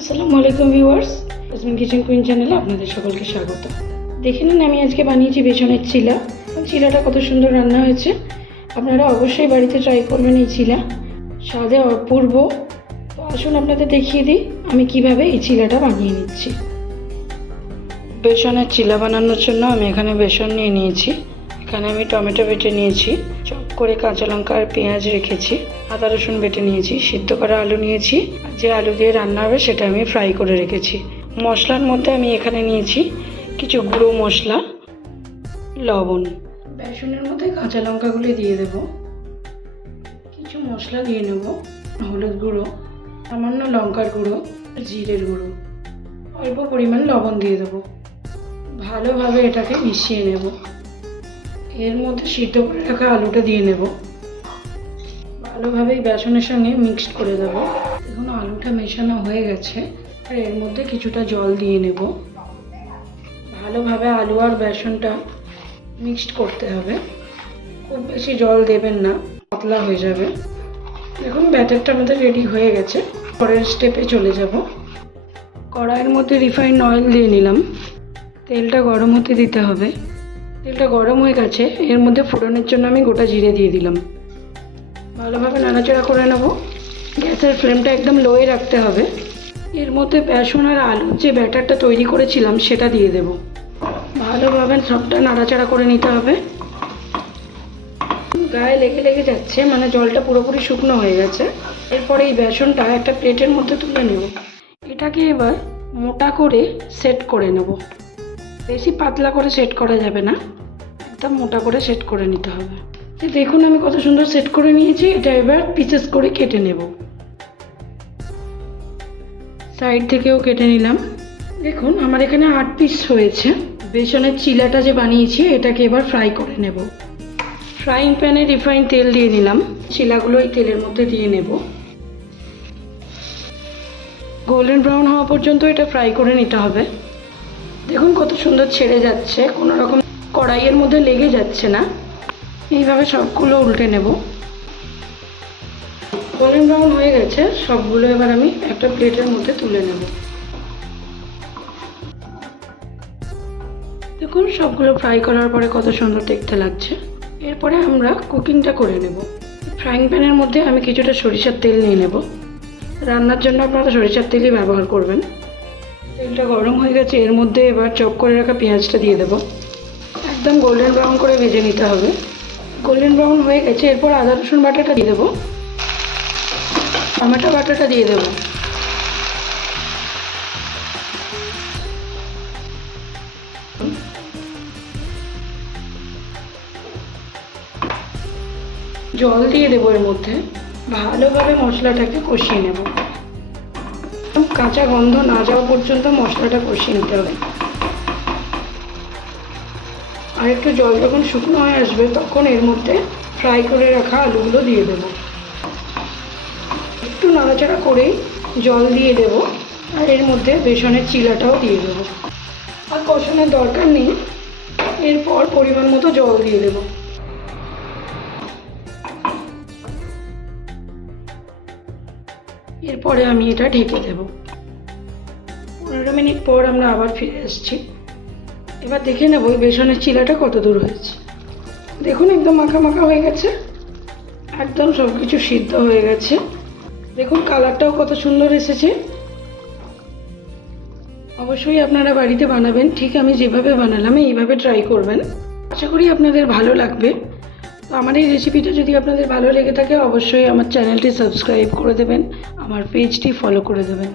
আসসালামু আলাইকুম viewers. Asmin kitchen queen চ্যানেলে আপনাদের সকলকে স্বাগত। দেখে নিন, আমি আজকে বানিয়েছি বেসনের চিলা। চিলাটা কত সুন্দর রান্না হয়েছে। আপনারা অবশ্যই বাড়িতে ট্রাই করবেন এই চিলা। স্বাদে অপূর্ব। তো আসুন আপনাদের দেখিয়ে দিই, আমি কীভাবে এই চিলাটা বানিয়ে নিচ্ছি। বেসনের চিলা বানানোর জন্য আমি এখানে বেসন নিয়ে নিয়েছি। এখানে আমি টমেটো বেটে নিয়েছি, চপ করে কাঁচা লঙ্কা আর পেঁয়াজ রেখেছি, আদা রসুন বেটে নিয়েছি, সিদ্ধ করা আলু নিয়েছি যে আলু দিয়ে রান্না হবে সেটা আমি ফ্রাই করে রেখেছি। মশলার মধ্যে আমি এখানে নিয়েছি কিছু গুঁড়ো মশলা, লবণ। বেসনের মধ্যে কাঁচা লঙ্কাগুলি দিয়ে দেব। কিছু মশলা দিয়ে নেব, হলুদ গুঁড়ো, সামান্য লঙ্কার গুঁড়ো, জিরের গুঁড়ো। অল্প পরিমাণ লবণ দিয়ে দেবো। ভালোভাবে এটাকে মিশিয়ে নেব। এর মধ্যে সিদ্ধ করে রাখা আলুটা দিয়ে নেব। ভালোভাবেই বেসনের সঙ্গে মিক্সড করে দেব। দেখুন, আলুটা মেশানো হয়ে গেছে। আর এর মধ্যে কিছুটা জল দিয়ে নেব। ভালোভাবে আলু আর বেসনটা মিক্সড করতে হবে। খুব বেশি জল দেবেন না, পাতলা হয়ে যাবে। দেখুন, ব্যাটারটা আমাদের রেডি হয়ে গেছে। পরের স্টেপে চলে যাব। কড়াইয়ের মধ্যে রিফাইন্ড অয়েল দিয়ে নিলাম। তেলটা গরম হতে দিতে হবে। তেলটা গরম হয়ে গেছে, এর মধ্যে ফোড়নের জন্য আমি গোটা জিরে দিয়ে দিলাম। ভালোভাবে নাড়াচাড়া করে নেব। গ্যাসের ফ্লেমটা একদম লোয়ে রাখতে হবে। এর মধ্যে বেসন আর আলুর যে ব্যাটারটা তৈরি করেছিলাম, সেটা দিয়ে দেব। ভালোভাবে সবটা নাড়াচাড়া করে নিতে হবে। গায়ে লেগে লেগে যাচ্ছে মানে জলটা পুরোপুরি শুকনো হয়ে গেছে। এরপরে এই বেসনটা একটা প্লেটের মধ্যে তুলে নেব। এটাকে এবার মোটা করে সেট করে নেব। বেশি পাতলা করে সেট করা যাবে না। একদম মোটা করে সেট করে নিতে হবে। দেখুন আমি কত সুন্দর সেট করে নিয়েছি, এটা এবার পিসেস করে কেটে নেব। সাইড থেকেও কেটে নিলাম। দেখুন, আমার এখানে আট পিস হয়েছে। বেসনের চিলাটা যে বানিয়েছি, এটাকে এবার ফ্রাই করে নেব। ফ্রাইং প্যানে রিফাইন তেল দিয়ে নিলাম। চিলাগুলো এই তেলের মধ্যে দিয়ে নেব। গোল্ডেন ব্রাউন হওয়া পর্যন্ত এটা ফ্রাই করে নিতে হবে। দেখুন কত সুন্দর ছেড়ে যাচ্ছে, কোনো রকম কড়াইয়ের মধ্যে লেগে যাচ্ছে না। এইভাবে সবগুলো উল্টে নেব। গোল্ডেন ব্রাউন হয়ে গেছে, সবগুলো এবার আমি একটা প্লেটের মধ্যে তুলে নেব। দেখুন, সবগুলো ফ্রাই করার পরে কত সুন্দর দেখতে লাগছে। এরপরে আমরা কুকিংটা করে নেব। ফ্রাইং প্যানের মধ্যে আমি কিছুটা সরিষার তেল নিয়ে নেব। রান্নার জন্য আপনারা সরিষার তেলই ব্যবহার করবেন। তেলটা গরম হয়ে গেছে, এর মধ্যে এবার চপ করে রাখা পেঁয়াজটা দিয়ে দেবো। একদম গোল্ডেন ব্রাউন করে ভেজে নিতে হবে। গোল্ডেন ব্রাউন হয়ে গেছে, এরপর আদা, রসুন বাটাটা দিয়ে দেবো। টমেটো বাটাটা দিয়ে দেবো। জল দিয়ে দেবো এর মধ্যে। ভালোভাবে মশলাটাকে কষিয়ে নেব। একদম কাঁচা গন্ধ না যাওয়া পর্যন্ত মশলাটা কষিয়ে নিতে হবে। আর একটু জল যখন শুকনো হয়ে আসবে, তখন এর মধ্যে ফ্রাই করে রাখা আলুগুলো দিয়ে দেব। একটু নাড়াচাড়া করেই জল দিয়ে দেব, আর এর মধ্যে বেসনের চিলাটাও দিয়ে দেবো। আর কষানোর দরকার নেই, এরপর পরিমাণ মতো জল দিয়ে দেবো। এরপরে আমি এটা ঢেকে দেব। পনেরো মিনিট পর আমরা আবার ফিরে আসছি এবার দেখে নেব বেসনের চিলাটা কত দূর হয়েছে। দেখুন একদম মাখা মাখা হয়ে গেছে। একদম সব কিছু সিদ্ধ হয়ে গেছে। দেখুন কালারটাও কত সুন্দর এসেছে। অবশ্যই আপনারা বাড়িতে বানাবেন। ঠিক আমি যেভাবে বানালাম এইভাবে ট্রাই করবেন। আশা করি আপনাদের ভালো লাগবে। তো আমার এই রেসিপিটা যদি আপনাদের ভালো লেগে থাকে, অবশ্যই আমার চ্যানেলটি সাবস্ক্রাইব করে দেবেন, আমার পেজটি ফলো করে দেবেন।